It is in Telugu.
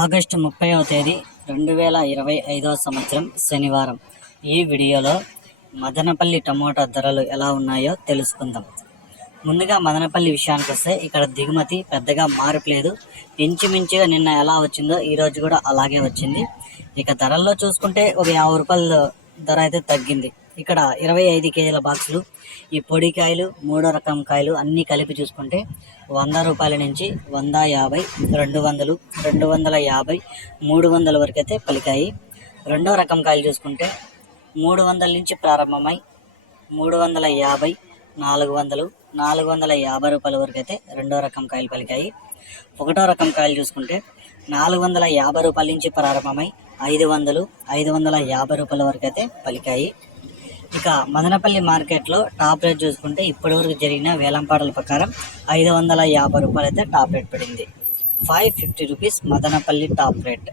ఆగస్టు ముప్పైవ తేదీ రెండు వేల ఇరవై ఐదవ సంవత్సరం శనివారం. ఈ వీడియోలో మదనపల్లి టమోటా ధరలు ఎలా ఉన్నాయో తెలుసుకుందాం. ముందుగా మదనపల్లి విషయానికి వస్తే ఇక్కడ దిగుమతి పెద్దగా మార్పులేదు ఇంచుమించుగా నిన్న ఎలా వచ్చిందో ఈరోజు కూడా అలాగే వచ్చింది. ఇక ధరల్లో చూసుకుంటే ఒక యాభై రూపాయల ధర అయితే తగ్గింది. ఇక్కడ ఇరవై ఐదు కేజీల బాక్సులు ఈ పొడి కాయలు మూడో రకం కాయలు అన్నీ కలిపి చూసుకుంటే వంద రూపాయల నుంచి వంద యాభై రెండు వందలు రెండు వందల యాభై మూడు వందల వరకు అయితే పలికాయి. రెండో రకం కాయలు చూసుకుంటే మూడు వందల నుంచి ప్రారంభమై మూడు వందల యాభై నాలుగు వందలు నాలుగు వందల యాభై రూపాయల వరకు అయితే రెండో రకం కాయలు పలికాయి. ఒకటో రకం కాయలు చూసుకుంటే నాలుగు వందల యాభై రూపాయల నుంచి ప్రారంభమై ఐదు వందలు ఐదు వందల యాభై రూపాయల వరకు అయితే పలికాయి. ఇక మదనపల్లి మార్కెట్లో టాప్ రేట్ చూసుకుంటే ఇప్పటివరకు జరిగిన వేలంపాటల ప్రకారం ఐదు వందల యాభై రూపాయలు అయితే టాప్ రేట్ పడింది. Five fifty rupees Madanapalle top rate.